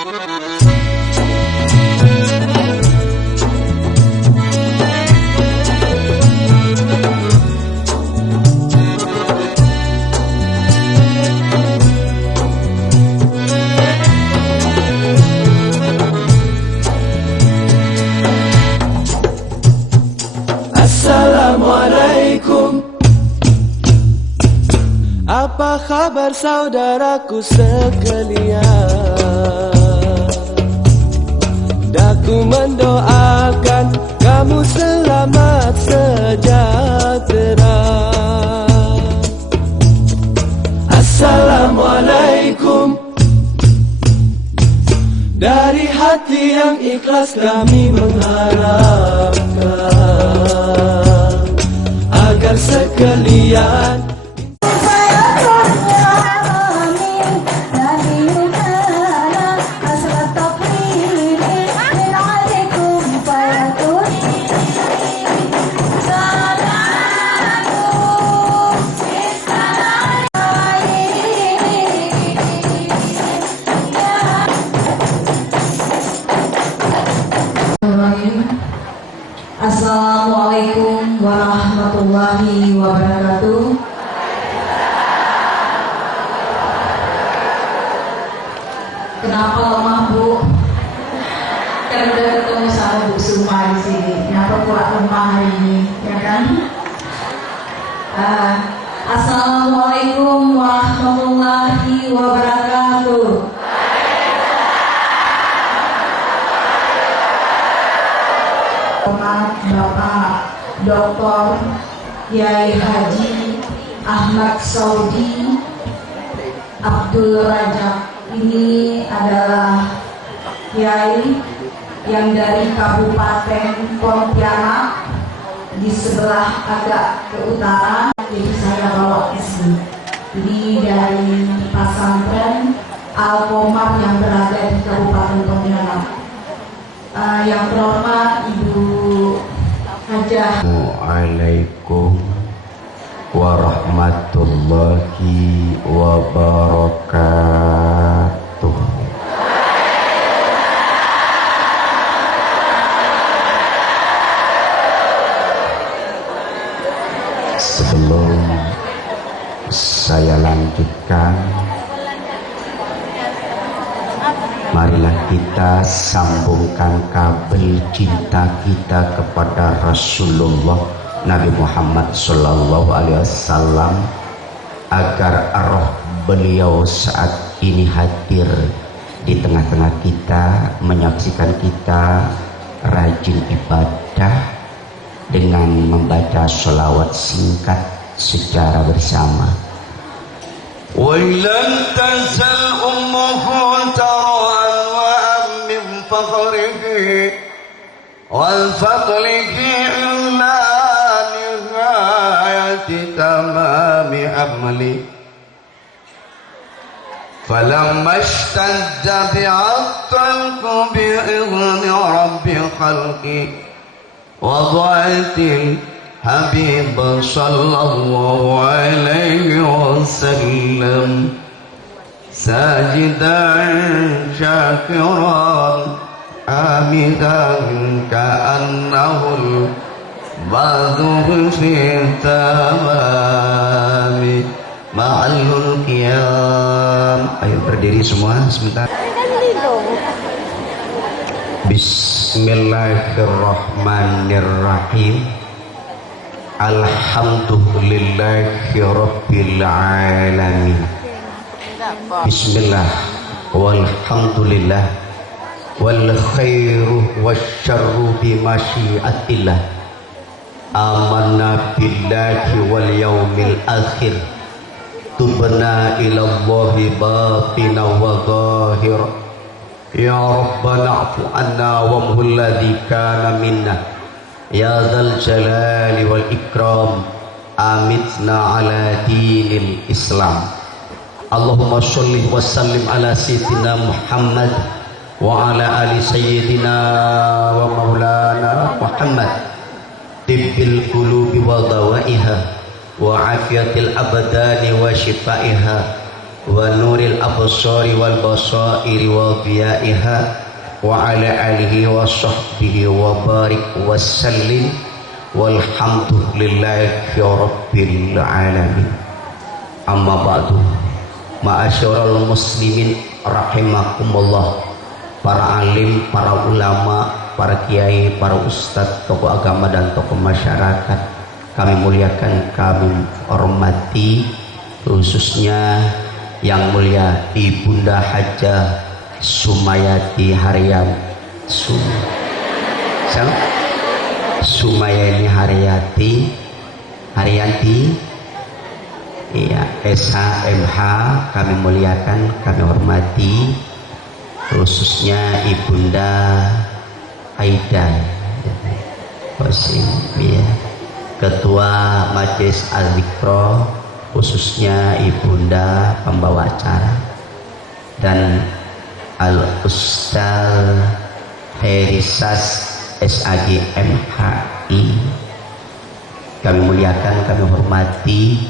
Assalamualaikum. Apa kabar saudaraku sekalian? Daku mendoakan kamu selamat sejahtera. Assalamualaikum. Dari hati yang ikhlas kami mengharapkan agar sekalian Assalamualaikum warahmatullahi wabarakatuh. Kenapa lemah, Bu? Kan udah ketemu sama Bu Suma di sini. Kenapa pula lemah hari ini, ya kan? Assalamualaikum warahmatullahi wabarakatuh. Bapak Dr. Kiai Haji Ahmad Saudi Abdul Rajab ini adalah kiai yang dari Kabupaten Pontianak di sebelah agak ke utara, jadi saya bawa ke sini. Ini dari pesantren Al-Komar yang berada di Kabupaten Pontianak. Yang terhormat Ibu Hajah. Assalamualaikum warahmatullahi wabarakatuh. Sebelum saya lanjutkan, marilah kita sambungkan kabel cinta kita kepada Rasulullah Nabi Muhammad Sallallahu Alaihi Wasallam agar arwah beliau saat ini hadir di tengah-tengah kita, menyaksikan kita rajin ibadah dengan membaca sholawat singkat secara bersama. وَلَنْ تَنْسَلْ أُمُّهُ تَرَوَانْ وَأَمِّ فَخْرِهِ وَالْفَضْلِهِ إِلَّا نِهَايَةِ تَمَامِ أَمْلِهِ فَلَمَّا اشْتَدَّ بِعَطَّلْكُ بِإِذْنِ رَبِّ خَلْقِهِ وَضَعَتِ Habib sallallahu alaihi wasallam sajidan syakiran amidan ka'annahul badhu fi tamami ma'alul qiyam. Ayo berdiri semua sebentar. Bismillahirrahmanirrahim. Alhamdulillahi Rabbil Alamin. Bismillah walhamdulillah wal khairu wasyarru bimasyiatillah. Amanna billahi wal yaumil akhir. Tubna ilallahi batina wa zahir. Ya Rabbana afu anna wa muhul ladhi kana minna. Ya dzal jalali wal ikram, amitna ala dinil Islam. Allahumma sholli wa sallim ala sayyidina Muhammad wa ala ali sayyidina wa maulana Muhammad, tibbil qulubi wa dawaiha wa afiyatil abdani wa shifaiha wa nuril absari wal basairi wa dhiyaiha wa ala alihi wa sahbihi wa barik wa sallim walhamdulillahi rabbil alamin. Amma ba'du, ma'asyiral muslimin rahimakumullah, para alim, para ulama, para kiai, para ustadz, tokoh agama dan tokoh masyarakat, kami muliakan, kami hormati, khususnya yang mulia Ibunda Hajah Sumayati Harian Sumayani Haryanti, iya, SHMH, kami muliakan, kami hormati, khususnya Ibunda Aida Qasim, ya, Ketua Majelis Al-Zikro, khususnya Ibunda pembawa acara, dan Al-Ustaz Herisas SAG MHI, kami muliakan, kami hormati,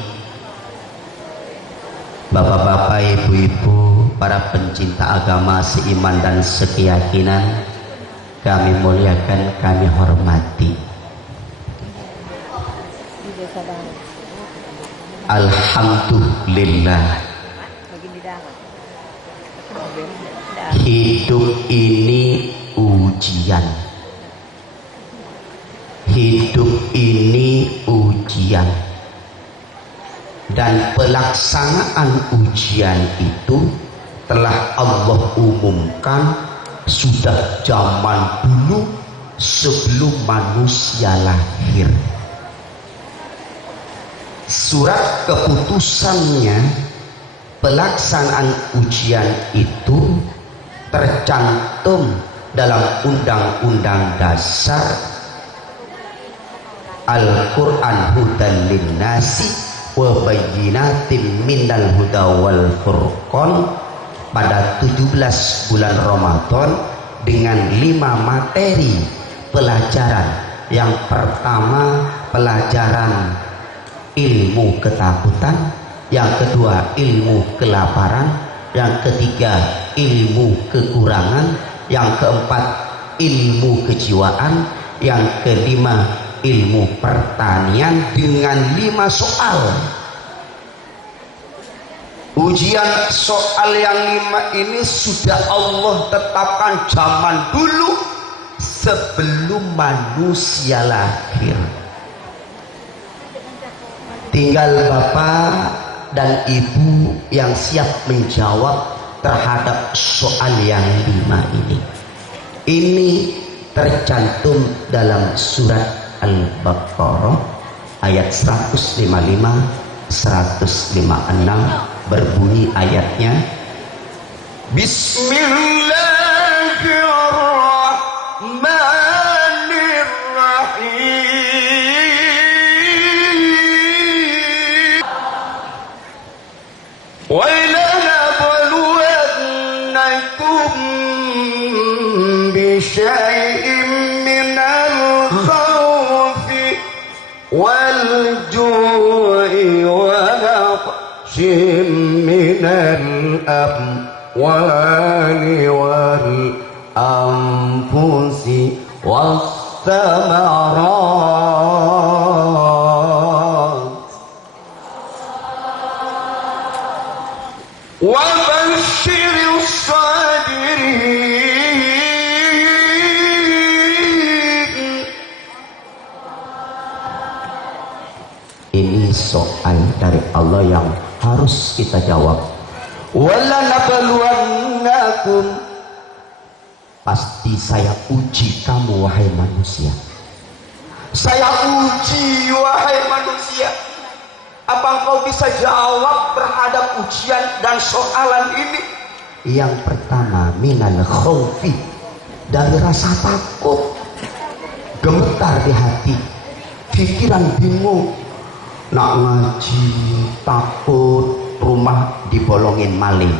bapak-bapak, ibu-ibu, para pencinta agama seiman dan sekeyakinan, kami muliakan, kami hormati. Alhamdulillah, hidup ini ujian. Hidup ini ujian, dan pelaksanaan ujian itu telah Allah umumkan sudah zaman dulu sebelum manusia lahir. Surat keputusannya, pelaksanaan ujian itu tercantum dalam Undang-Undang Dasar Al-Quran hudan linnasi wa bayyinatin minal huda wal furqan pada 17 bulan Ramadan dengan 5 materi pelajaran. Yang pertama, pelajaran ilmu ketakutan, yang kedua ilmu kelaparan, yang ketiga ilmu kekurangan, yang keempat ilmu kejiwaan, yang kelima ilmu pertanian dengan 5 soal. Ujian soal yang 5 ini sudah Allah tetapkan zaman dulu sebelum manusia lahir. Tinggal bapak dan ibu yang siap menjawab terhadap soal yang 5 ini. Ini tercantum dalam surat Al-Baqarah ayat 155 156, berbunyi ayatnya, Bismillahirrahmanirrahim. Wa lanabluwannakum bisyai'in minal khawfi wal ju'i wa naqshin minal amwali wal anfusi was thamarat wa basyiris sabirin. Ini soal dari Allah yang harus kita jawab. Wala nabluwannakum, pasti saya uji kamu wahai manusia. Saya uji wahai manusia, apa engkau bisa jawab terhadap ujian dan soalan ini? Yang pertama, minal khawfi, dari rasa takut, gemetar di hati, pikiran bingung, nak ngaji takut rumah dibolongin maling.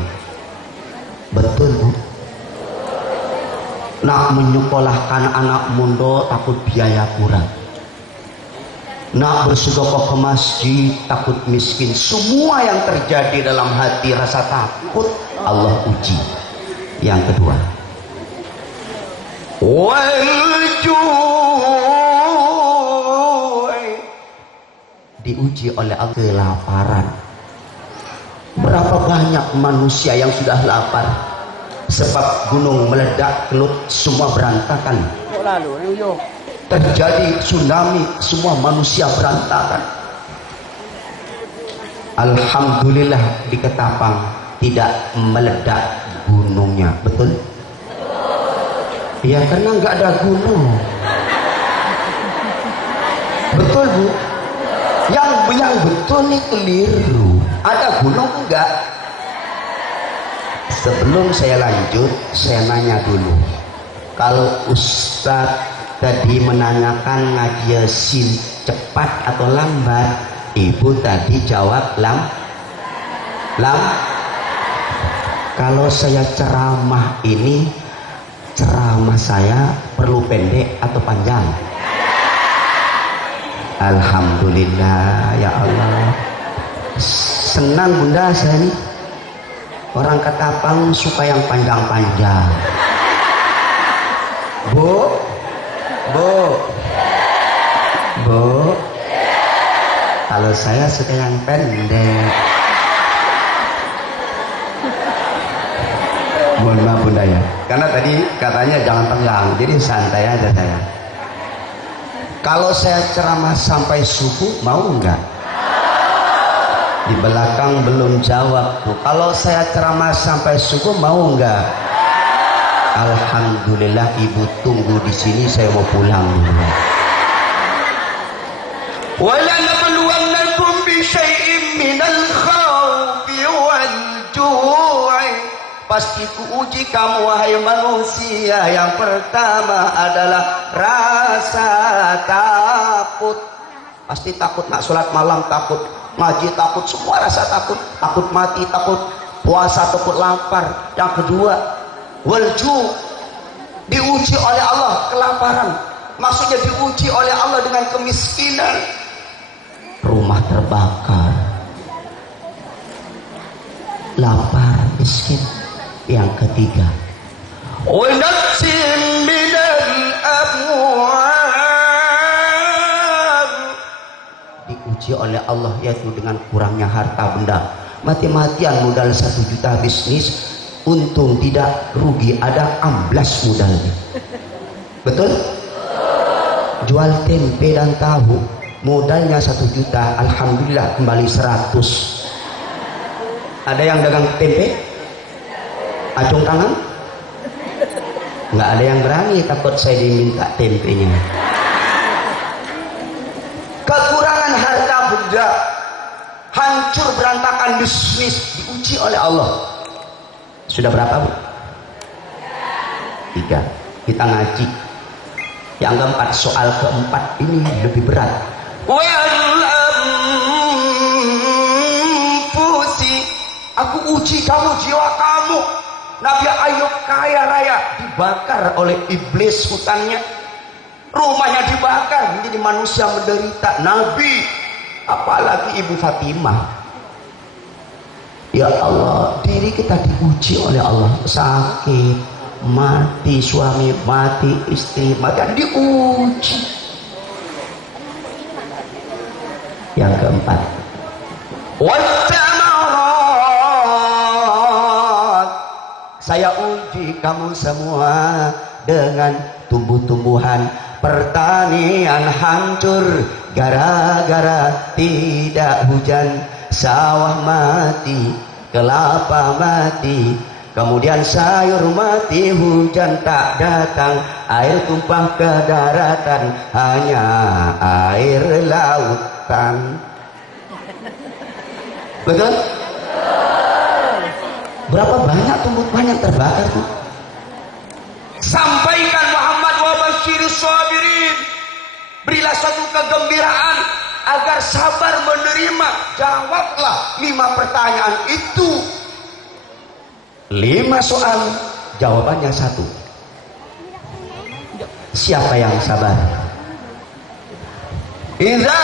Betul bu? Nak menyekolahkan anak mundo takut biaya kurang. nak bersedekah ke masjid takut miskin. Semua yang terjadi dalam hati rasa takut Allah uji. Yang kedua, diuji oleh Allah kelaparan. Berapa banyak manusia yang sudah lapar sebab gunung meledak, kelut semua berantakan, terjadi tsunami, semua manusia berantakan. Alhamdulillah di Ketapang tidak meledak gunungnya. Betul? Ya karena nggak ada gunung. Betul Bu? Yang betul nih keliru. Ada gunung enggak? Sebelum saya lanjut, saya nanya dulu. Kalau Ustadz tadi menanyakan ngajiasin cepat atau lambat, Ibu tadi jawab lam. Kalau saya ceramah ini, ceramah saya perlu pendek atau panjang? Alhamdulillah ya Allah. Senang Bunda saya nih. Orang Ketapang suka yang panjang-panjang. Bu, kalau saya suka yang pendek. Mohon maaf Bunda ya, karena tadi katanya jangan panjang, jadi santai aja saya. Kalau saya ceramah sampai subuh mau enggak? Di belakang belum jawab tuh. Kalau saya ceramah sampai subuh mau enggak? Alhamdulillah Ibu tunggu di sini, saya mau pulang dulu. Wala nabluwannakum bi syai'in minal khawfi wal ju'i. Pasti ku uji kamu wahai manusia. Yang pertama adalah rasa takut. Pasti takut nak sholat malam, takut ngaji, takut semua rasa takut. Takut mati, takut puasa, takut lapar. Yang kedua, walju, diuji oleh Allah kelaparan. Maksudnya diuji oleh Allah dengan kemiskinan. Rumah terbakar, lapar, miskin. Yang ketiga, diuji oleh Allah yaitu dengan kurangnya harta benda. Mati-matian modal 1 juta bisnis, untung tidak, rugi ada amblas modalnya. Betul? Jual tempe dan tahu modalnya 1 juta, alhamdulillah kembali 100. Ada yang dagang tempe? Acung tangan? Nggak ada yang berani, takut saya diminta tempenya. Kekurangan harta benda, hancur berantakan bisnis, diuji oleh Allah. Sudah berapa Bu? 3. Kita ngaji. Yang keempat, soal keempat ini lebih berat. Aku uji kamu, jiwa kamu. Nabi Ayub kaya raya dibakar oleh iblis hutannya, rumahnya dibakar, menjadi manusia menderita. Nabi, apalagi Ibu Fatimah. Ya Allah, diri kita diuji oleh Allah. Sakit, mati suami, mati istri, mati, diuji. Yang keempat, saya uji kamu semua dengan tumbuh-tumbuhan. Pertanian hancur gara-gara tidak hujan. Sawah mati, kelapa mati, kemudian sayur mati, hujan tak datang, air tumpah ke daratan, hanya air lautan. Betul? Berapa banyak tumbuhan yang terbakar tuh? Sampaikan Muhammad wa basyirus sabirin. Berilah suatu kegembiraan agar sabar menerima. Jawablah 5 pertanyaan itu. 5 soal, jawabannya 1. Siapa yang sabar? Idza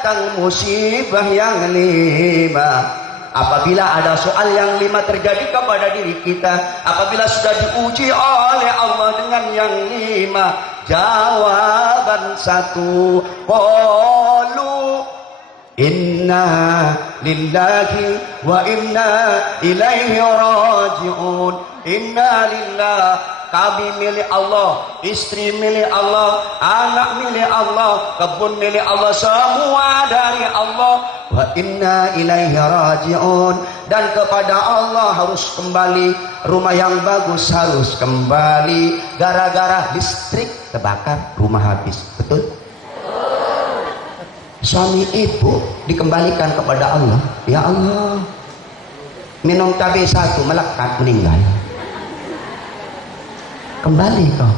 datang musibah yang 5. Apabila ada soal yang 5 terjadi kepada diri kita, apabila sudah diuji oleh Allah dengan yang 5, jawaban 1, qalu inna lillahi wa inna ilaihi raji'un. Inna lillah, kami milik Allah, istri milik Allah, anak milik Allah, kebun milik Allah, semua dari Allah. Wa inna ilaihi raji'un, dan kepada Allah harus kembali. Rumah yang bagus harus kembali, gara-gara listrik terbakar, rumah habis. Betul? Suami ibu dikembalikan kepada Allah. Ya Allah, minum cabai 1 melekat, meninggal. Kembali kau.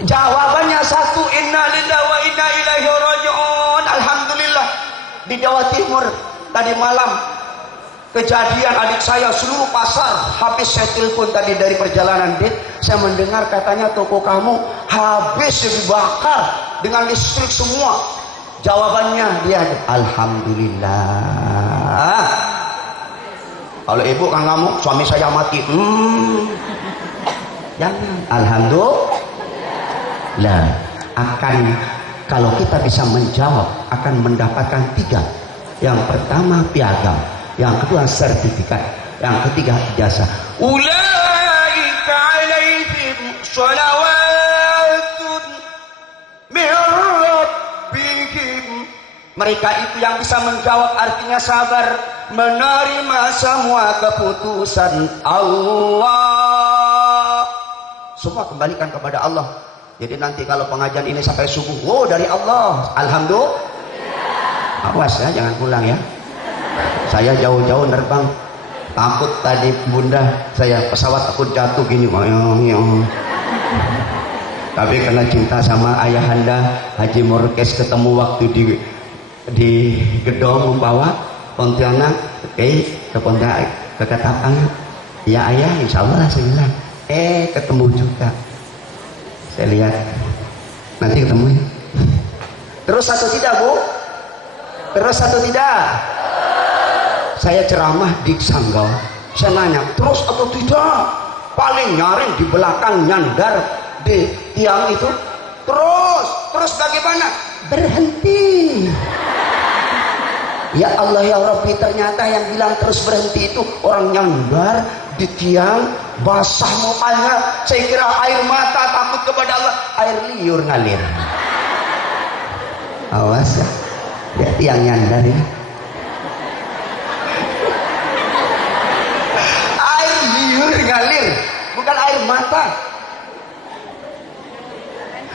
Jawabannya 1, inna lillahi wa inna ilaihi raji'un. Alhamdulillah. Di Jawa Timur tadi malam kejadian, adik saya seluruh pasar habis. Saya telepon tadi dari perjalanan, Dit, saya mendengar katanya toko kamu habis dibakar dengan listrik semua. Jawabannya dia, alhamdulillah. Kalau ibu kan ngamuk, suami saya mati. Jangan. Alhamdulillah. Akan, kalau kita bisa menjawab, akan mendapatkan 3. Yang pertama piagam, yang kedua sertifikat, yang ketiga ijazah. Ulaika alaihim sholawatun min rabbihim. Mereka itu yang bisa menjawab, artinya sabar, menerima semua keputusan Allah. Semua kembalikan kepada Allah. Jadi nanti kalau pengajian ini sampai subuh, wow, dari Allah, alhamdulillah. Awas ya, jangan pulang ya. Saya jauh-jauh nerbang, takut tadi bunda saya pesawat takut jatuh gini. Tapi karena cinta sama ayahanda Haji Morkes, ketemu waktu di Gedong membawa Pontianak ke Pontianak ke Ketapang. Ya ayah, insya Allah saya bilang. Ketemu juga. Saya lihat nanti ketemu ya. Terus atau tidak, Bu? Terus atau tidak? Saya ceramah di Sanggau, saya nanya terus atau tidak, paling nyaring di belakang nyandar di tiang itu. Terus bagaimana? Berhenti. Ya Allah ya Rabbi, ternyata yang bilang terus berhenti itu orang nyandar di tiang, basah mukanya. Saya kira air mata, takut kepada Allah, air liur ngalir. Awas ya, dia tiang nyandar ya. Air liur ngalir, bukan air mata.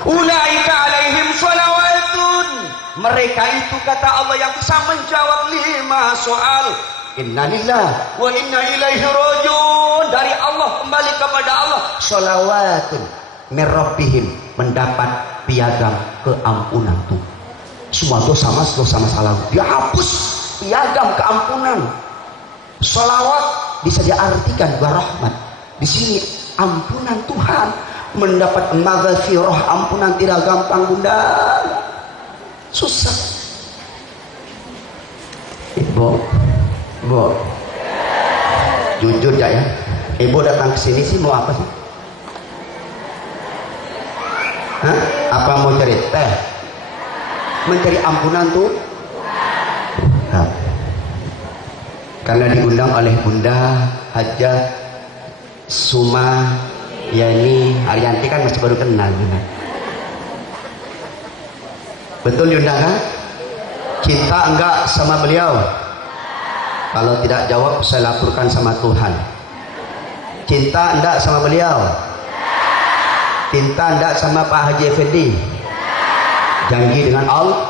Ulaika alaihim sholawatun. Mereka itu kata Allah yang bisa menjawab 5 soal. Innalillah wa inna ilaihi raji'un. Dari Allah kembali kepada Allah. Sholawatun min rabbihim, mendapat piagam keampunan tuh. Semua dosa masalah dihapus, piagam keampunan. Sholawat bisa diartikan juga rahmat. Di sini ampunan Tuhan, mendapat maghfirah, ampunan tidak gampang bunda, susah. Ibu, jujur ya, ibu datang ke sini sih mau apa sih? Hah? Apa mau cari teh? Mencari ampunan tuh? Nah, karena diundang oleh Bunda Hajah Suma Yani Arianti, kan masih baru kenal. Betul diundang kan? Cinta enggak sama beliau? Kalau tidak jawab saya laporkan sama Tuhan. Cinta enggak sama beliau? Cinta enggak sama Pak Haji Effendi? Janji dengan Allah,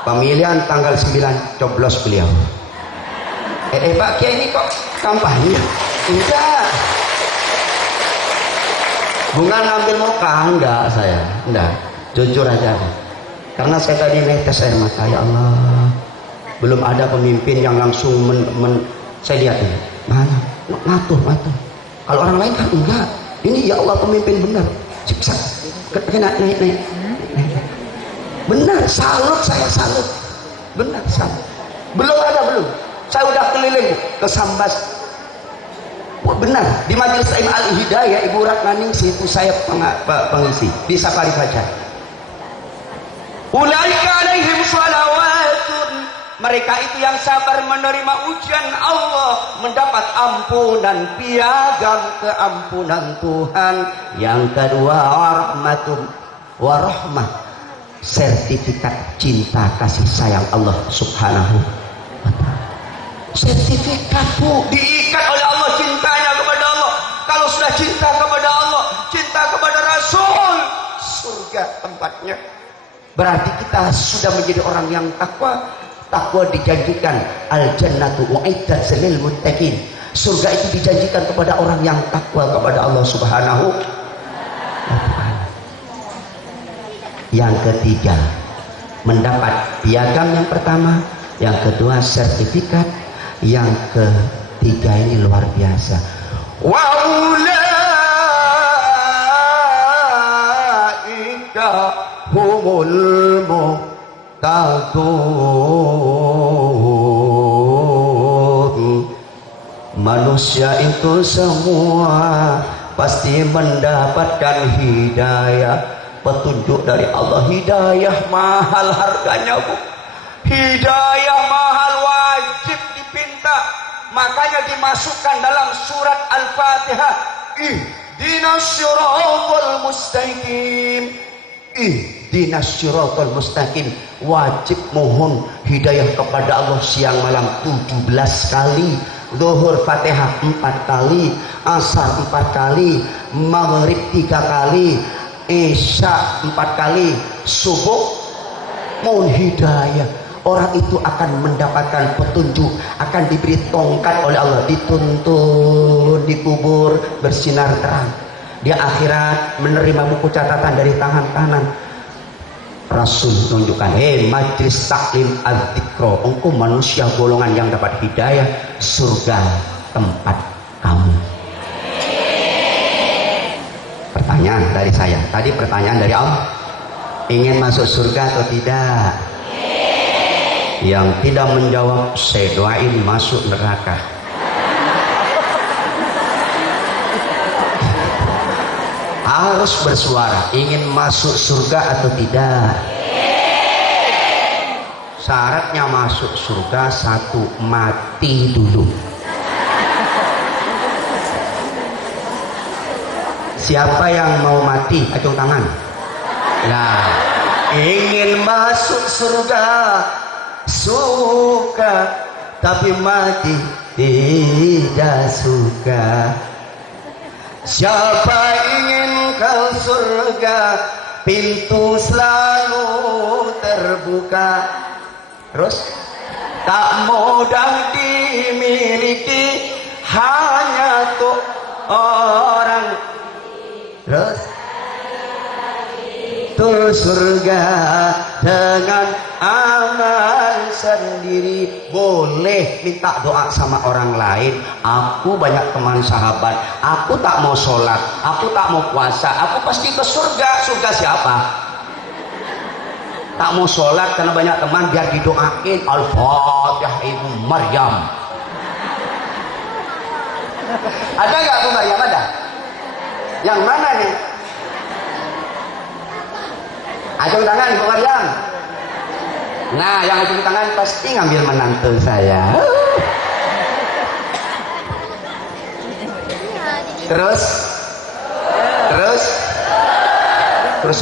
pemilihan tanggal 9 coblos beliau. Pak Kiai ini kok kampanye? Enggak. Bunga ngambil muka? Enggak, saya enggak, jujur aja. Karena saya tadi netes air mata. Ya Allah, belum ada pemimpin yang langsung saya lihat ini mana ngatur. Kalau orang lain kan enggak. Ini ya Allah pemimpin benar. Siksa kena naik. Benar, salut, saya salut. Benar, salut. Belum ada, belum. Saya udah keliling ke Sambas. Benar, di Majelis Ilmu Al-Hidayah Ibu Ratnaning situ saya pengisi di Safari Fajar. Ulaika alaihim salawatun, mereka itu yang sabar menerima ujian Allah, mendapat ampunan, piagam keampunan Tuhan. Yang kedua, warahmatun warahmah, sertifikat cinta kasih sayang Allah Subhanahu wa ta'ala. Sertifikat, Bu, diikat oleh Allah cintanya kepada Allah. Kalau sudah cinta kepada Allah, cinta kepada Rasul, surga tempatnya. Berarti kita sudah menjadi orang yang takwa. Takwa dijanjikan, al-jannatu u'iddat lil muttaqin. Surga itu dijanjikan kepada orang yang takwa kepada Allah Subhanahu wa ta'ala. Yang ketiga, mendapat piagam yang pertama, yang kedua sertifikat, yang ketiga ini luar biasa. Wa ulaika humul muhtadun. Manusia itu semua pasti mendapatkan hidayah, petunjuk dari Allah. Hidayah mahal harganya, Bu. Hidayah mahal, wajib dipinta. Makanya dimasukkan dalam surat Al-Fatihah, ihdinas siratal mustaqim. Ihdinas siratal mustaqim. Wajib mohon hidayah kepada Allah siang malam 17 kali. Zuhur Fatihah 4 kali, Asar 4 kali, Maghrib 3 kali, Isya 4 kali, Subuh. Mohon hidayah. Orang itu akan mendapatkan petunjuk, akan diberi tongkat oleh Allah, dituntun di kubur bersinar terang. Di akhirat menerima buku catatan dari tangan kanan. Rasul menunjukkan, majlis taklim al-dzikro, engkau manusia golongan yang dapat hidayah, surga tempat kamu. Pertanyaan dari saya, tadi pertanyaan dari Allah, ingin masuk surga atau tidak? Yang tidak menjawab, saya doain masuk neraka. Harus bersuara, ingin masuk surga atau tidak? Syaratnya masuk surga, satu, mati dulu. Siapa yang mau mati? Acung tangan. Nah, ingin masuk surga, suka, tapi mati tidak suka. Siapa ingin ke surga, pintu selalu terbuka. Terus, tak mudah dimiliki, hanya tuh orang. Terus, tuh surga dengan amal sendiri. Boleh minta doa sama orang lain. Aku banyak teman sahabat, aku tak mau sholat, aku tak mau puasa, aku pasti ke surga. Surga siapa? Tak mau sholat karena banyak teman, biar didoain Al-Fatihah Ibu Maryam. Ada nggak Bu Maryam? Ada? Yang mana nih? Acung tangan Bu Maryam. Nah, yang acung tangan pasti ngambil menantu saya. Terus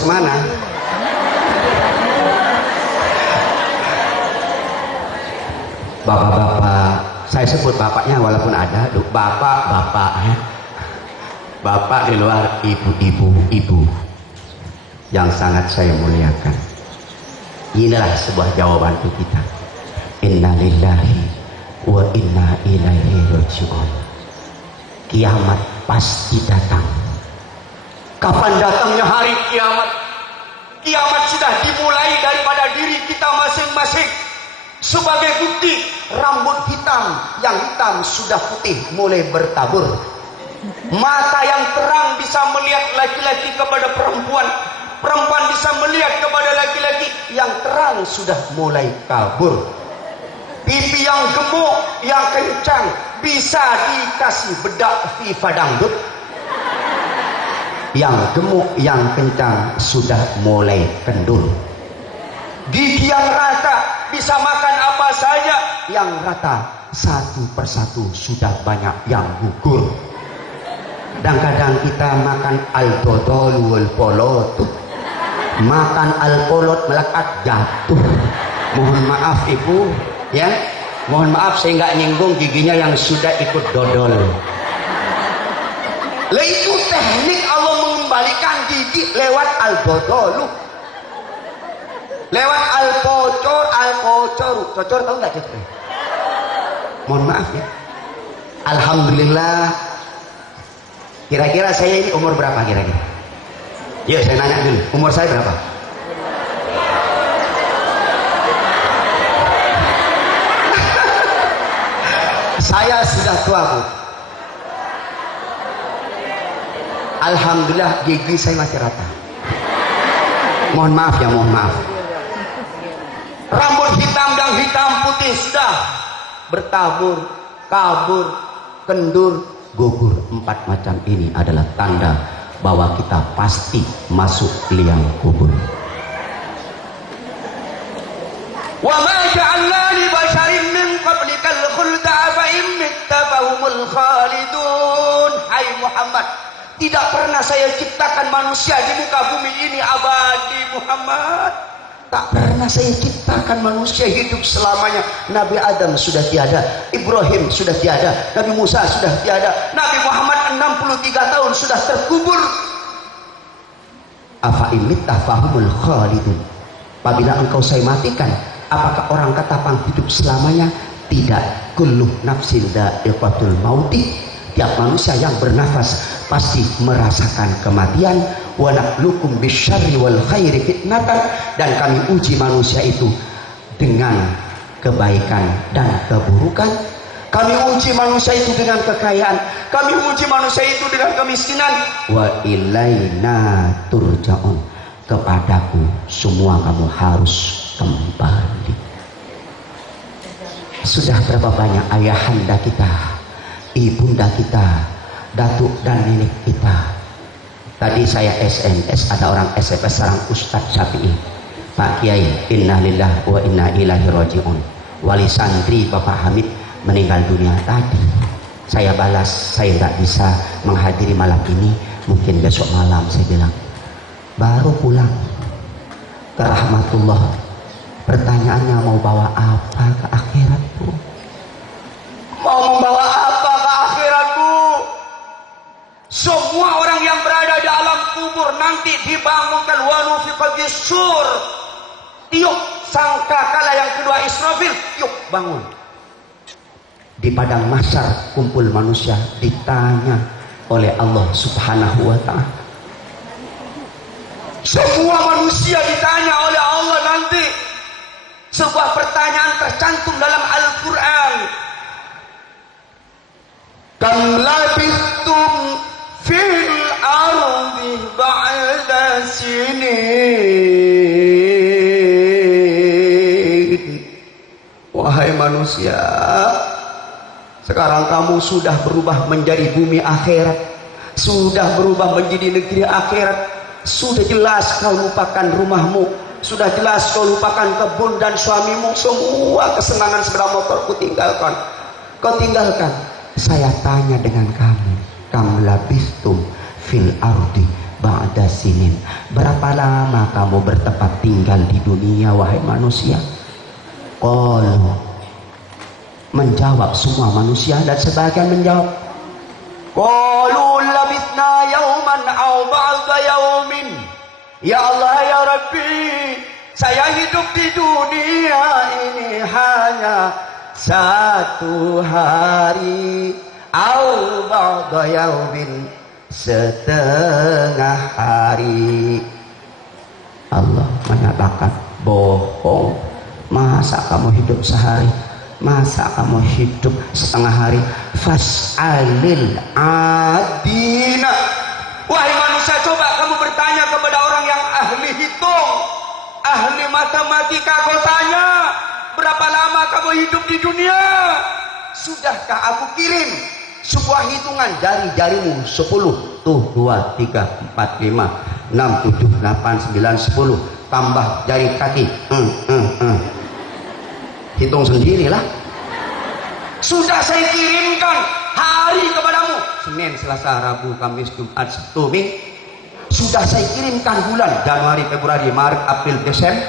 mana? Bapak-bapak, saya sebut bapaknya walaupun ada, bapak ya. Bapak di luar, ibu yang sangat saya muliakan. Inilah sebuah jawaban untuk kita. Inna lillahi wa inna ilaihi raji'un. Kiamat pasti datang. Kapan datangnya hari kiamat? Kiamat sudah dimulai daripada diri kita masing-masing. Sebagai bukti, rambut hitam, yang hitam sudah putih mulai bertabur. Mata yang terang bisa melihat laki-laki kepada perempuan. Perempuan bisa melihat kepada laki-laki yang terang sudah mulai kabur. Pipi yang gemuk, yang kencang bisa dikasih bedak FIFA dangdut. Yang gemuk, yang kencang sudah mulai kendul. Gigi yang rata bisa makan apa saja. Yang rata satu persatu sudah banyak yang gugur. Kadang-kadang kita makan al-dodol wal polot, makan al-polot melekat jatuh. Mohon maaf ibu, ya, mohon maaf saya nggak nyinggung giginya yang sudah ikut dodol. Lah itu teknik Allah mengembalikan gigi lewat al-dodol, lewat al-kocor, cocor tahu nggak cocor? Mohon maaf ya. Alhamdulillah. Kira-kira saya ini umur berapa kira-kira? Yuk saya nanya dulu, umur saya berapa? Saya sudah tua bu. Alhamdulillah gigi saya masih rata. Mohon maaf ya, mohon maaf. Rambut hitam dan hitam putih sudah bertabur, kabur, kendur, gugur. 4 macam ini adalah tanda bahwa kita pasti masuk liang kubur. Wa ma ja'alna li basharin min qablikal khulda afa in mitta fahumul khalidun. Hai Muhammad, tidak pernah saya ciptakan manusia di muka bumi ini abadi Muhammad. Tak pernah saya ciptakan manusia hidup selamanya. Nabi Adam sudah tiada, Ibrahim sudah tiada, Nabi Musa sudah tiada, Nabi Muhammad 63 tahun sudah terkubur. Afa imitta fahumul khalidun. Apabila engkau saya matikan, apakah orang ketapang hidup selamanya? Tidak. Kullu nafsin dha'iqatul mauti. Tiap manusia yang bernafas pasti merasakan kematian. Wa nabluukum bisyarri wal khairi fitnatan. Dan kami uji manusia itu dengan kebaikan dan keburukan. Kami uji manusia itu dengan kekayaan, kami uji manusia itu dengan kemiskinan. Wa ilaina turja'un. Kepadaku semua kamu harus kembali. Sudah berapa banyak ayahanda kita, ibunda kita, datuk dan nenek kita. Tadi saya SMS, ada orang SMS sarang Ustadz Syafi'i, Pak Kiai, inna lillahi wa inna ilaihi raji'un. Wali santri Bapak Hamid meninggal dunia tadi. Saya balas, saya nggak bisa menghadiri malam ini, mungkin besok malam. Saya bilang baru pulang ke rahmatullah. Pertanyaannya mau bawa apa ke akhirat bu? Mau membawa apa ke akhirat bu? Semua orang yang berada di alam kubur nanti dibangunkan wa nufiqa bis-sur. Tiup sangkakala yang kedua Israfil, yuk bangun. Di padang mahsyar kumpul manusia ditanya oleh Allah Subhanahu wa ta'ala. Semua manusia ditanya oleh Allah nanti. Sebuah pertanyaan tercantum dalam Al-Quran. Kam labithtum fil ardi ba'da sinin. Wahai manusia, sekarang kamu sudah berubah menjadi bumi akhirat, sudah berubah menjadi negeri akhirat. Sudah jelas kau lupakan rumahmu, sudah jelas kau lupakan kebun dan suamimu. Semua kesenangan sepeda motor kau tinggalkan, kau tinggalkan. Saya tanya dengan kamu, kam labithtum fil ardi ba'da sinin. Berapa lama kamu bertempat tinggal di dunia wahai manusia? Qalu, menjawab semua manusia, dan sebagian menjawab qalu labithna yauman aw ba'da yaumin. Ya Allah ya Rabbi, saya hidup di dunia ini hanya 1 hari, aw ba'da yaumin, setengah hari. Allah menyatakan bohong. Masa kamu hidup sehari? Masa kamu hidup setengah hari? Fas'alil adina. Wahai manusia, coba kamu bertanya kepada orang yang ahli ahli matematika, kau tanya, berapa lama kamu hidup di dunia? Sudahkah aku kirim sebuah hitungan jari-jarimu 10? Tuh 2, 3, 4, 5, 6, 7, 8, 9, 10. Tambah jari kaki. Hitung sendirilah. Sudah saya kirimkan hari kepadamu. Senin, Selasa, Rabu, Kamis, Jumat, Sabtu, Minggu. Sudah saya kirimkan bulan Januari, Februari, Maret, April, Desember.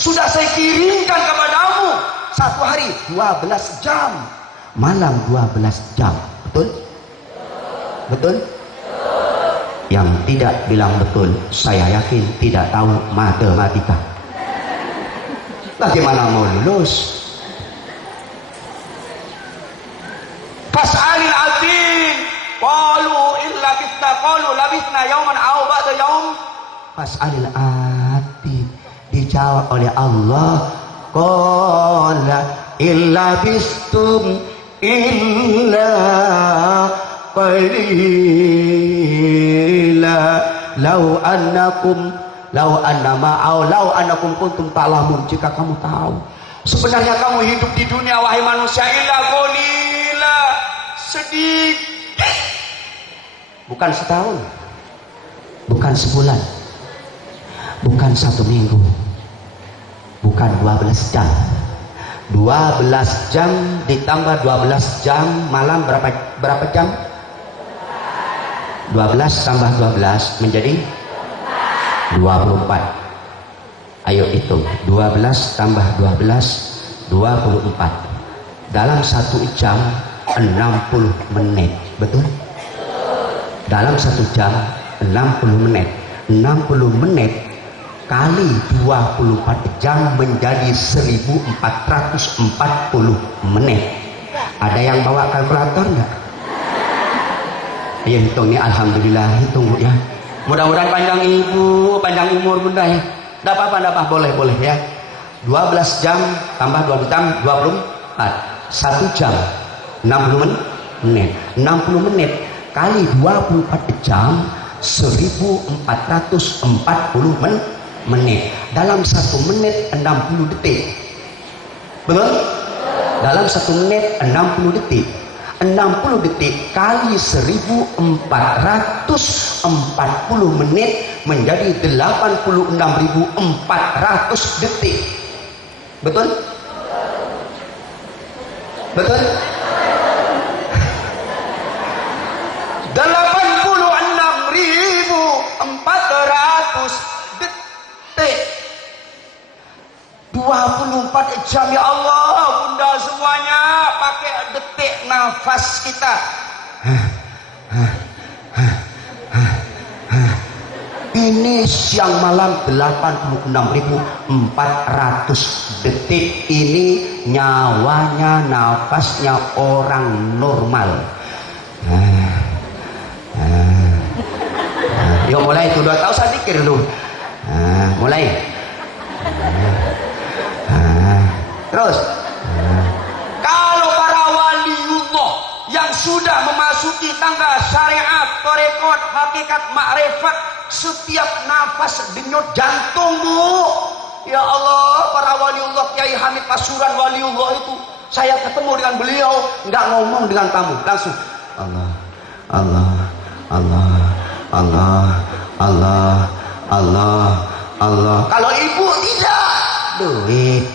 Sudah saya kirimkan kepadamu satu hari 12 jam. Malam 12 jam. Betul? Betul? Yang tidak bilang betul, saya yakin tidak tahu matematika. Bagaimana mau lulus? Fas'alil atin qalu illa bisna qalu labisna yauman aw ba'da yaum. Fas'alil atin dijawab oleh Allah, qala illa bistum illa qalila law annakum kuntum ta'lamun. Jika kamu tahu sebenarnya kamu hidup di dunia wahai manusia, illa qalila, sedikit. Bukan setahun, bukan sebulan, bukan 1 minggu, bukan 12 jam. 12 jam ditambah 12 jam malam berapa jam? 12 tambah 12 menjadi 24. Ayo hitung, 12 tambah 12 24. Dalam 1 jam 60 menit. Betul? Dalam 1 jam 60 menit. 60 menit kali 24 jam menjadi 1440 menit. Ada yang bawa kalkulator enggak? Ayo hitung nih. Alhamdulillah, hitung Bu ya. Mudah-mudahan panjang ibu, panjang umur bunda ya. Enggak apa-apa, boleh ya. 12 jam tambah 20 jam 24. 1 jam 60 menit. 60 menit kali 24 jam 1440 menit. Dalam 1 menit 60 detik. Betul? Dalam 1 menit 60 detik. 60 detik kali 1440 menit menjadi 86.400 detik. Betul? Betul? 86.400 detik. 24 jam ya Allah bunda, semuanya pakai detik nafas kita. Ini siang malam 86.400 detik. Ini nyawanya, nafasnya orang normal. Yuk mulai tuh, udah tahu saya pikir dulu. Mulai. Terus kalau para waliullah yang sudah memasuki tangga syariat, tarekat, hakikat, makrifat, setiap nafas denyut jantung Bu. Ya Allah, para waliullah, Kiai Hamid Pasuruan waliullah itu, saya ketemu dengan beliau nggak ngomong dengan tamu, langsung Allah, Allah, Allah, Allah, Allah, Allah, Allah. Kalau ibu tidak, duit.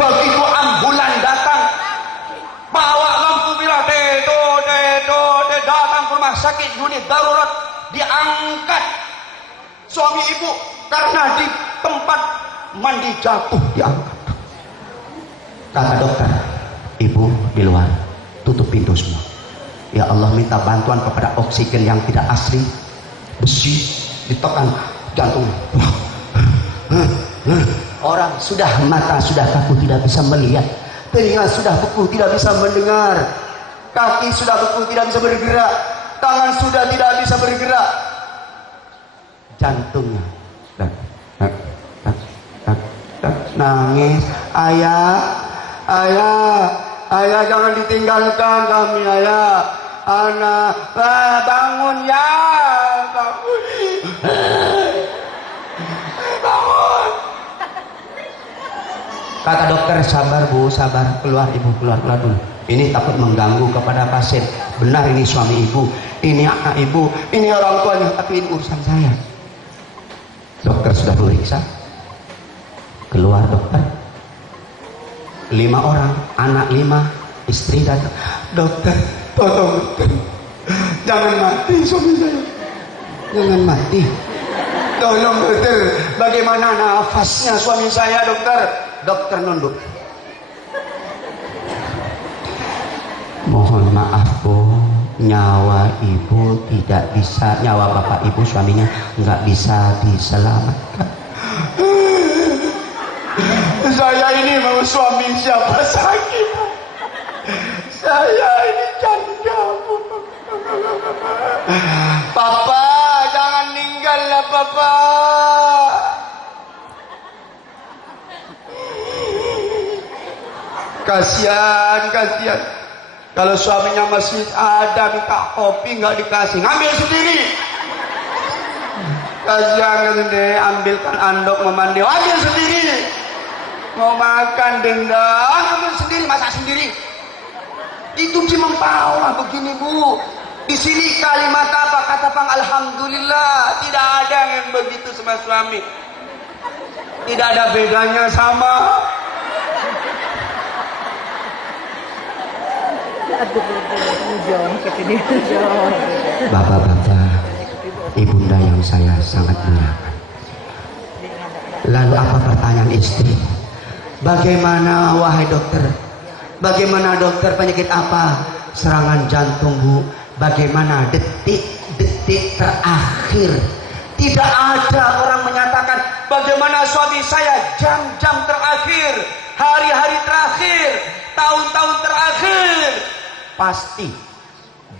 Begitu ambulan datang, bawa lampu merah, datang ke rumah sakit unit darurat, diangkat suami ibu karena di tempat mandi jatuh, diangkat. Kata dokter, ibu di luar, tutup pintu semua. Ya Allah, minta bantuan kepada oksigen yang tidak asli, besi ditekan jantung. Orang sudah mata sudah kaku tidak bisa melihat, telinga sudah beku tidak bisa mendengar, kaki sudah beku tidak bisa bergerak, tangan sudah tidak bisa bergerak, jantungnya nangis, ayah, Ayah jangan ditinggalkan kami ayah. Anak bangun ya, bangun. Bangun. Kata dokter, sabar bu, sabar, keluar ibu, keluar dulu. Ini takut mengganggu kepada pasien. Benar ini suami ibu, ini anak ibu, ini orang tuanya, tapi ini urusan saya. Dokter sudah periksa. Keluar dokter. 5 orang, anak 5, istri datang. Dokter, tolong dokter, jangan mati suami saya, jangan mati. Tolong dokter, bagaimana nafasnya suami saya dokter? Dokter nunduk. Mohon maaf bu, nyawa ibu tidak bisa, nyawa bapak ibu suaminya nggak bisa diselamatkan. Saya ini mau suami siapa sakit? Saya ini janda bu. Papa jangan ninggallah papa. Kasihan, kasihan. Kalau suaminya masih ada minta kopi nggak dikasih, ngambil sendiri. Kasihan sendiri, ambilkan anduk memandi, ambil sendiri. Mau makan dendang, ambil sendiri, masak sendiri. Itu Cimampawa begini bu. Di sini kalimat apa? Kata pang alhamdulillah. Tidak ada yang begitu sama suami. Tidak ada bedanya sama. Bapak-bapak, ibunda yang saya sangat muliakan. Lalu apa pertanyaan istri? Bagaimana wahai dokter? Bagaimana dokter, penyakit apa? Serangan jantung bu. Bagaimana detik-detik terakhir? Tidak ada orang menyatakan bagaimana suami saya jam-jam terakhir, hari-hari terakhir, tahun-tahun terakhir. Pasti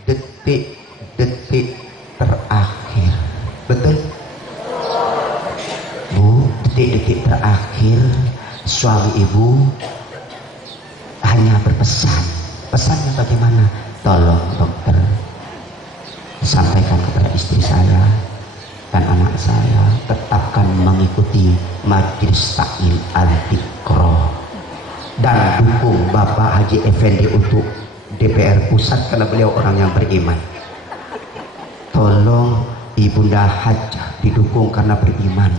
detik-detik terakhir. Betul? Bu, detik-detik terakhir suami ibu hanya berpesan. Pesannya bagaimana? Tolong dokter, sampaikan kepada istri saya dan anak saya tetapkan mengikuti majelis taklim al-Iqra dan dukung Bapak Haji Effendi untuk DPR pusat karena beliau orang yang beriman. Tolong Ibunda Hajah didukung karena beriman.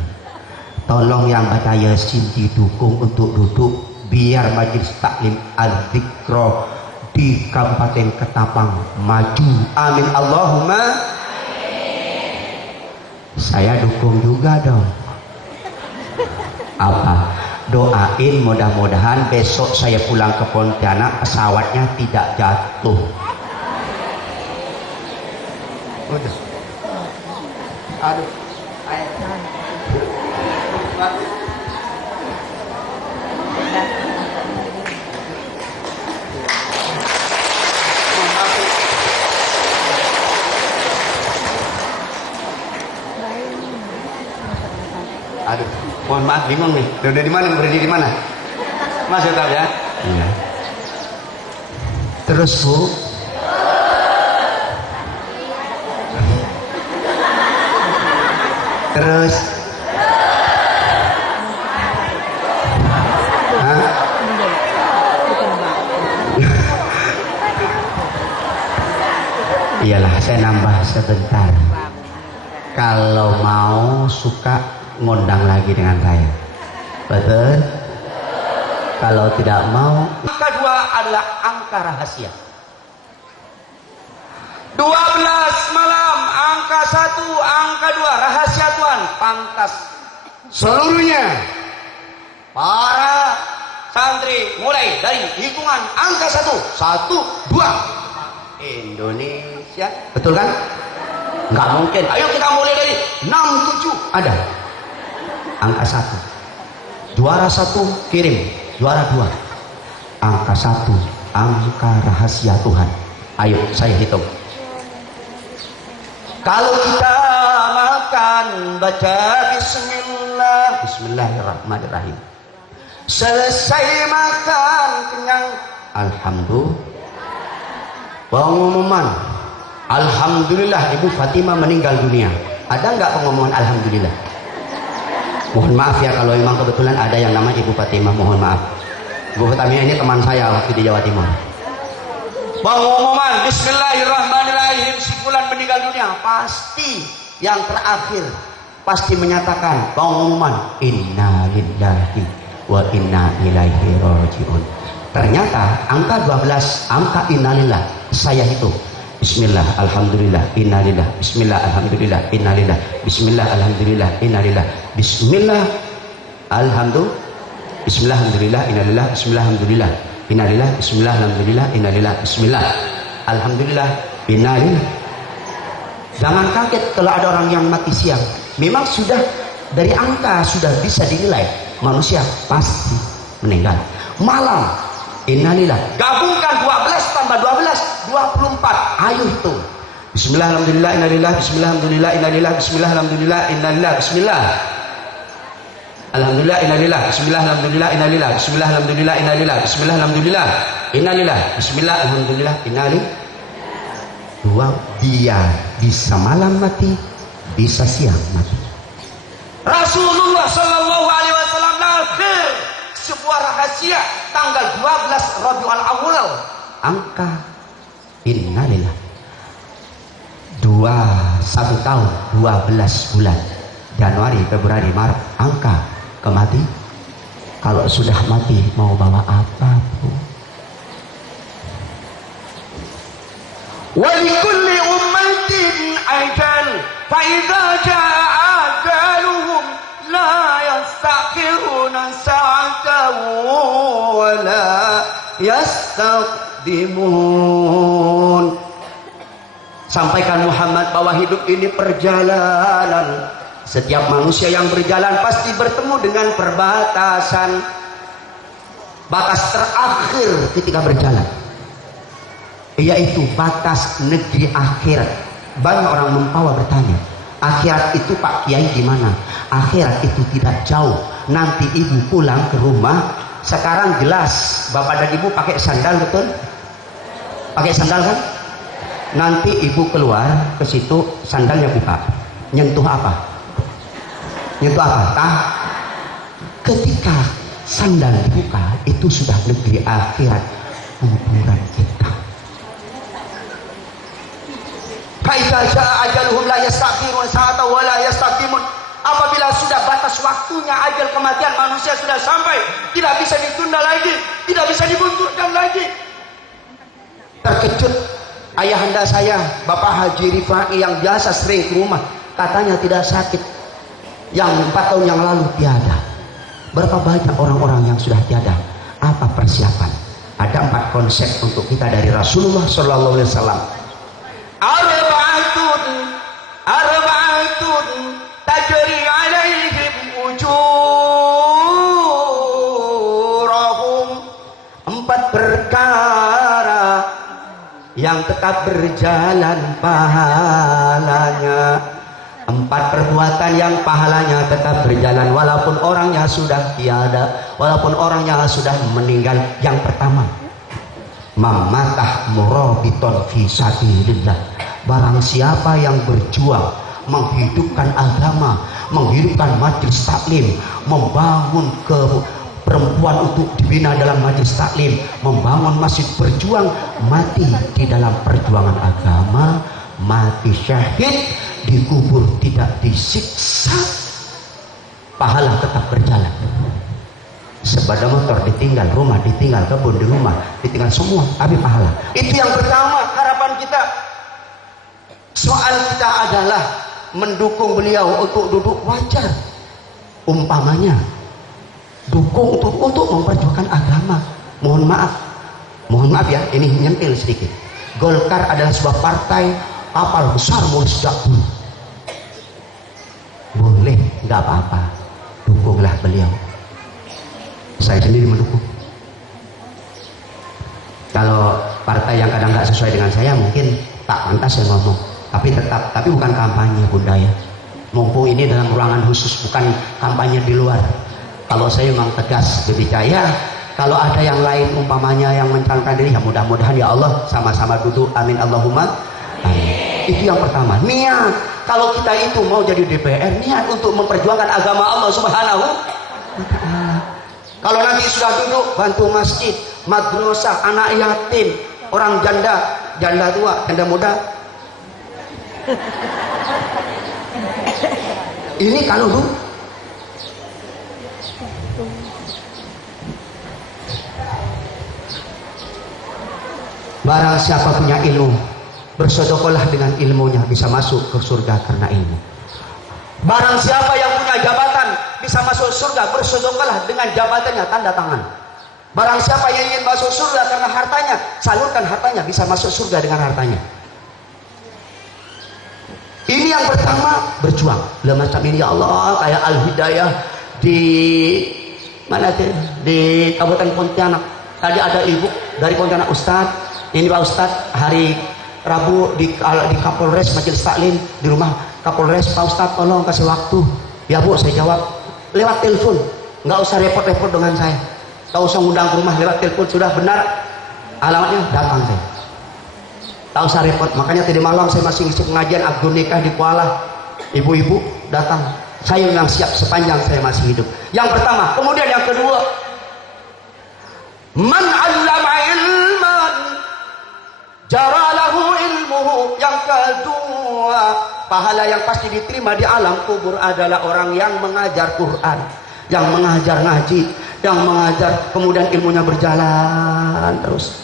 Tolong yang baca Yasin didukung untuk duduk biar majelis taklim al-Iqra di Kabupaten Ketapang maju. Amin Allahumma. Saya dukung juga dong. Apa? Doain mudah-mudahan besok saya pulang ke Pontianak pesawatnya tidak jatuh. Udah. Aduh. Aduh, mohon maaf bingung nih. Udah di mana? Berdiri di mana? Masih tahu ya? Iya. Terus bu. Terus. Hah? Iyalah, saya nambah sebentar. Kalau mau suka ngundang lagi dengan saya. Betul? Kalau tidak mau, angka 2 adalah angka rahasia. 12 malam, angka 1, angka 2 rahasia Tuhan, pantas seluruhnya para santri mulai dari hitungan angka 1, 1, 2 Indonesia. Betul kan? Nggak mungkin. Ayo kita mulai dari 6, 7 ada. Angka 1 juara 1 kirim, juara 2 angka 1 angka rahasia Tuhan. Ayo saya hitung. Kalau kita makan baca bismillah, bismillahirrahmanirrahim. Selesai makan kenyang Alhamdulillah. Pengumuman, alhamdulillah Ibu Fatimah meninggal dunia. Ada nggak pengumuman alhamdulillah? Mohon maaf ya kalau memang kebetulan ada yang nama Ibu Fatimah, mohon maaf. Ibu Fatimah ini teman saya waktu di Jawa Timur. Pengumuman bismillahirrahmanirrahim, si fulan meninggal dunia. Pasti yang terakhir pasti menyatakan pengumuman inna lillahi wa inna ilaihi rajiun. Ternyata angka 12, angka innalillah saya hitung. Bismillah, alhamdulillah, innalillah, bismillah, alhamdulillah, innalillah, bismillah, alhamdulillah, innalillah, bismillah, alhamdulillah, bismillah, alhamdulillah, innalillah, bismillah, alhamdulillah, innalillah, bismillah, alhamdulillah, innalillah, bismillah, alhamdulillah, innalillah. Jangan kaget kalau ada orang yang mati siang. Memang sudah dari angka sudah bisa dinilai manusia pasti meninggal. Malam, innalillah. Gabungkan 12 tambah 12, 24. Ayo hitung. Bismillah, alhamdulillah, innalillah, bismillah, alhamdulillah, innalillah, bismillah, alhamdulillah, innalillah, bismillah. Alhamdulillah, innalillah, bismillah, alhamdulillah, innalillah, bismillah, alhamdulillah, innalillah, bismillah, alhamdulillah, innalillah, bismillah, alhamdulillah, innalillah. Dua, dia bisa malam mati, bisa siang mati. Rasulullah Shallallahu Alaihi Wasallam lahir sebuah rahasia tanggal 12 Rabiul Awal, angka innalillah. 1 tahun 12 bulan, Januari, Februari, Maret, angka kemati. Kalau sudah mati mau bawa apa, Bu? وَلِكُلِّ أُمَّةٍ أَجَلٌ فَإِذَا جَاءَ أَجَلُهُمْ لَا يَسْتَأْخِرُونَ سَاعَةً وَلَا يَسْتَقْدِمُونَ. Sampaikan Muhammad bahwa hidup ini perjalanan. Setiap manusia yang berjalan pasti bertemu dengan perbatasan. Batas terakhir ketika berjalan, yaitu batas negeri akhirat. Banyak orang membawa bertanya, akhirat itu Pak Kiai gimana? Akhirat itu tidak jauh. Nanti ibu pulang ke rumah, sekarang jelas bapak dan ibu pakai sandal, betul? Pakai sandal kan? Nanti ibu keluar ke situ, sandalnya buka. Nyentuh apa? Nyentuh apa? Ketika sandal dibuka, itu sudah negeri akhirat, kuburan kita. Kaifa jaa ajaluhum la yastaghfirun sa'atan wa la yastaqdimun. Apabila sudah batas waktunya ajal kematian manusia sudah sampai, tidak bisa ditunda lagi, tidak bisa dibunturkan lagi. Terkejut ayahanda saya, Bapak Haji Rifai, yang biasa sering ke rumah, katanya tidak sakit. Yang 4 tahun yang lalu tiada. Berapa banyak orang-orang yang sudah tiada? Apa persiapan? Ada 4 konsep untuk kita dari Rasulullah Sallallahu Alaihi Wasallam. Arba'atun tajri alaihim ujurahum. 4 perkara yang tetap berjalan pahalanya. 4 perbuatan yang pahalanya tetap berjalan walaupun orangnya sudah tiada, walaupun orangnya sudah meninggal. Yang pertama, mamatah murabiton fi sabilillah. Barang siapa yang berjuang menghidupkan agama, menghidupkan majelis taklim, membangun ke perempuan untuk dibina dalam majelis taklim, membangun masjid, berjuang, mati di dalam perjuangan agama, mati syahid, dikubur tidak disiksa, pahala tetap berjalan. Sepeda motor ditinggal, rumah ditinggal, kebun di rumah ditinggal, semua tapi pahala. Itu yang pertama harapan kita. Soal kita adalah mendukung beliau untuk duduk wajar, umpamanya dukung untuk memperjuangkan agama. Mohon maaf ya, ini nyentil sedikit. Golkar adalah sebuah partai kapal besar mulai sejak dulu. Boleh, nggak apa-apa, dukunglah beliau. Saya sendiri mendukung. Kalau partai yang kadang nggak sesuai dengan saya, mungkin tak pantas saya ngomong. Tapi bukan kampanye, Bunda ya. Mumpung ini dalam ruangan khusus, bukan kampanye di luar. Kalau saya memang tegas berbicara, Kalau ada yang lain umpamanya yang mencalonkan diri, ya mudah-mudahan ya Allah sama-sama duduk, amin Allahumma amin. Itu yang pertama, niat. Kalau kita itu mau jadi DPR, niat untuk memperjuangkan agama Allah Subhanahu wa Ta'ala. Kalau nanti sudah duduk, bantu masjid, madrasah, anak yatim, orang janda, janda tua, janda muda. Ini kalau dulu. Barang siapa punya ilmu, bersedekahlah dengan ilmunya, bisa masuk ke surga karena ilmu. Barang siapa yang punya jabatan, bisa masuk surga, bersedekahlah dengan jabatannya, tanda tangan. Barang siapa yang ingin masuk surga karena hartanya, salurkan hartanya, bisa masuk surga dengan hartanya. Ini yang pertama, berjuang. Lah macam ini ya Allah, kayak Al-Hidayah di mana tuh? Di Kabupaten Pontianak. Tadi ada ibu dari Pontianak, Ustadz, ini Pak Ustadz, hari Rabu di Kapolres Majelis Taklim, di rumah Kapolres, Pak Ustadz tolong kasih waktu. Ya Bu, saya jawab lewat telepon, nggak usah repot-repot dengan saya, nggak usah ngundang ke rumah, lewat telepon sudah benar alamatnya, datang saya, tak usah repot. Makanya tadi malam saya masih ngisi pengajian Abdul Nikah di Kuala, ibu-ibu datang, saya yang siap sepanjang saya masih hidup. Yang pertama. Kemudian yang kedua, man 'allama ilman jaralahu ilmuhu. Yang kedua, pahala yang pasti diterima di alam kubur adalah orang yang mengajar Quran, yang mengajar ngaji, yang mengajar, kemudian ilmunya berjalan terus.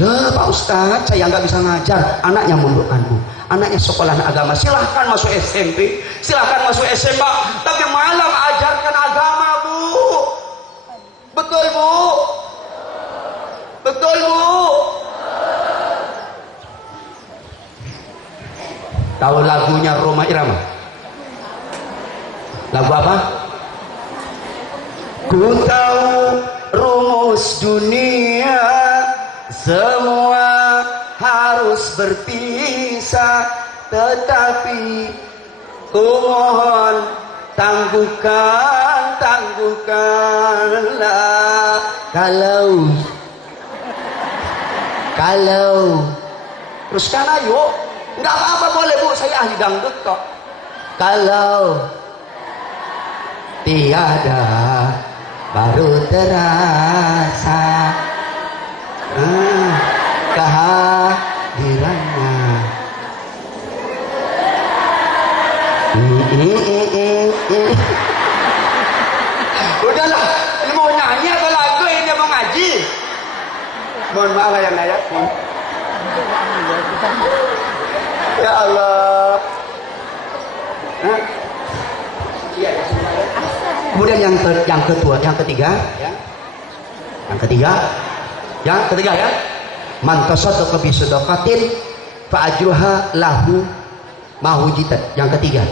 Lah Pak Ustadz, saya nggak bisa ngajar, anaknya mundurkan Bu, anaknya sekolah agama, silahkan masuk SMP, silahkan masuk SMA, tapi malam ajarkan agama Bu. Betul Bu? Betul Bu? Tahu lagunya Roma Irama? Lagu apa? Ku tahu rumus dunia, semua harus berpisah, tetapi ku mohon tangguhkanlah. Kalau teruskan ayo, nggak apa-apa, boleh Bu, saya ahli dangdut kok. Kalau tiada baru terasa kehadirannya. Udahlah, ini mau nyanyi atau lagu, ini mau ngaji? Mohon maaf yang ayat. Ya Allah. Kemudian yang kedua, yang ketiga ya. Man tasaddaqa bi sadaqatin fa ajruha lahu ma hujitat. Yang ketiga,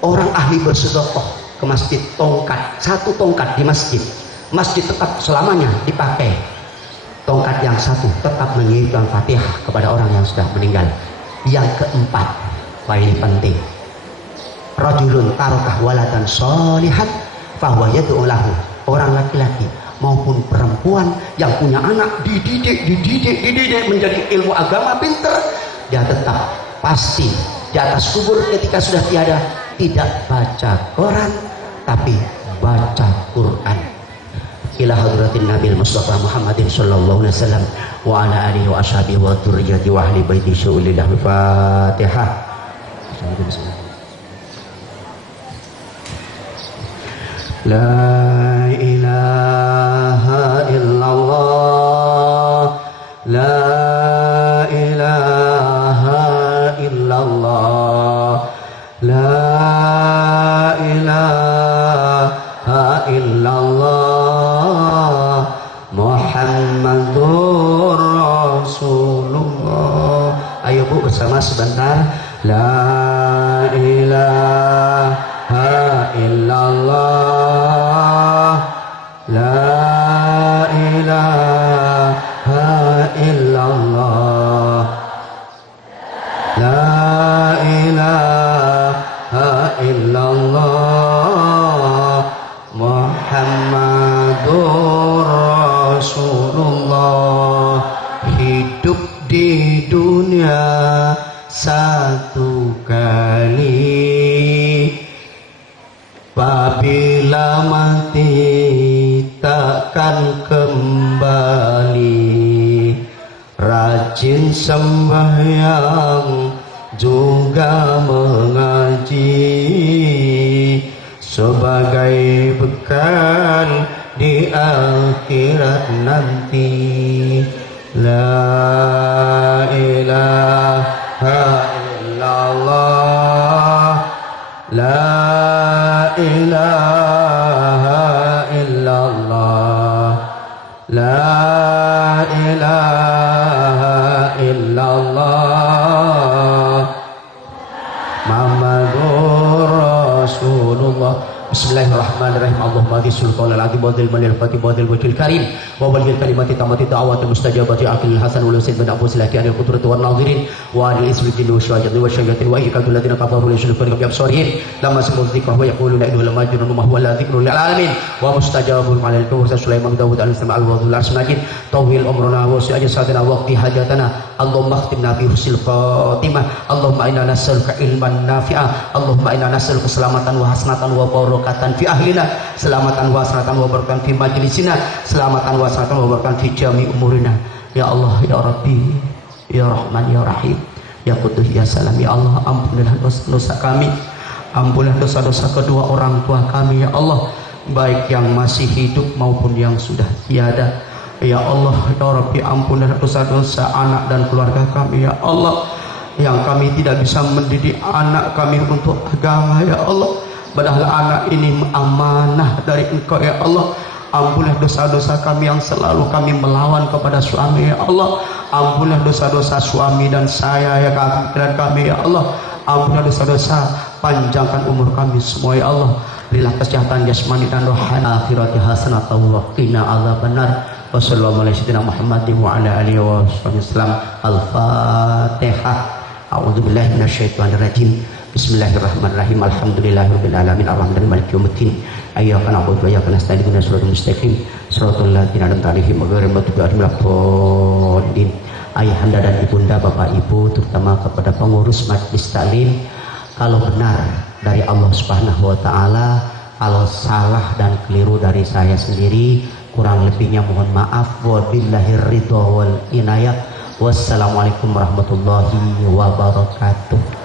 orang ahli bersedekah ke masjid, satu tongkat di masjid tetap selamanya dipakai. Tongkat yang satu tetap mengirimkan Fatihah kepada orang yang sudah meninggal. Yang keempat, paling penting, rajulun tarakah waladan sholihan fahuwa yad'u lahu. Orang laki-laki maupun perempuan yang punya anak dididik menjadi ilmu agama, pinter, dia tetap pasti di atas kubur ketika sudah tiada, tidak baca Quran tapi baca Quran. Ila hadratin Nabil Mustafa Muhammadin sallallahu alaihi wasallam wa ala alihi wa ashabihi wa dzurriyyati wa ahli baiti syu'ulillah. Fatihah. La ilaha illallah, la ilaha illallah, la ilaha illallah, Muhammadur Rasulullah. Ayo Bu, bersama sebentar. La ilaha illallah, la ilaha illallah, la ilaha illallah, Muhammadur Apabila mati takkan kembali, rajin sembahyang juga mengaji sebagai bekal di akhirat nanti. La ilaha illallah, la ilaha illallah, la ilaha illallah, Muhammadur Rasulullah. Bismillahirrahmanirrahim. Allahumma bisul qawlal adzim wa dzil manil fatih wa dzil wajhil karim wa baligh kalimati tamati da'wati mustajabati akil hasan wa lusid bin abu silati anil qudrati wan nazirin wa anil ismi jinni wa syaitan wa syaitan wa ikadul ladina kafaru yushrikun bi absarihim lamma sami'u dzikra wa yaquluna innahu lamajnun ma huwa la dzikrun lil alamin wa mustajabul malal kawsa sulaiman dawud al sama al wadhul asmajid tawhil umrana wa si ajsadana waqti hajatana Allahumma khtimna bi husnil khatimah Allahumma inna nas'aluka ilman nafi'a Allahumma inna nas'aluka keselamatan wa hasnatan wa barakatan fi ahlina selamatan wa hasnatan wa barakatan fi majlisina selamatan wa hasnatan wa barakatan fi jami umurina. Ya Allah, ya Rabbi, ya Rahman, ya Rahim, ya Qudus, ya Salam. Ya Allah, ampunilah dosa-dosa kami, ampunilah dosa-dosa kedua orang tua kami, ya Allah, baik yang masih hidup maupun yang sudah tiada. Ya Allah, ya Rabbi, ampunilah dosa-dosa anak dan keluarga kami, ya Allah, yang kami tidak bisa mendidik anak kami untuk agama, ya Allah, padahal anak ini amanah dari Engkau, ya Allah. Ampunilah dosa-dosa kami yang selalu kami melawan kepada suami, ya Allah. Ampunilah dosa-dosa suami dan saya, ya kami, ya Allah. Ampunilah dosa-dosa, panjangkan umur kami semua, ya Allah. Berilah kesehatan jasmani dan rohani, akhirati hasanatan wa qina adzabannar. Wassallallahu alaihi wasallam Muhammadin wa ala alihi wasallam. Al-Fatihah. A'udzubillahi minasyaitonir rajim. Bismillahirrahmanirrahim. Alhamdulillahirabbil alamin arrahmanirrahim maliki yaumiddin. Iyyaka na'budu wa iyyaka nasta'in ihdinas siratal mustaqim siratal ladzina an'amta 'alaihim ghairil maghdubi 'alaihim waladdallin. Ayahanda dan ibunda, Bapak Ibu, terutama kepada pengurus majelis taklim, kalau benar dari Allah Subhanahu wa taala, kalau salah dan keliru dari saya sendiri, kurang lebihnya mohon maaf. Wabillahir ridha wal inayah. Wassalamualaikum warahmatullahi wabarakatuh.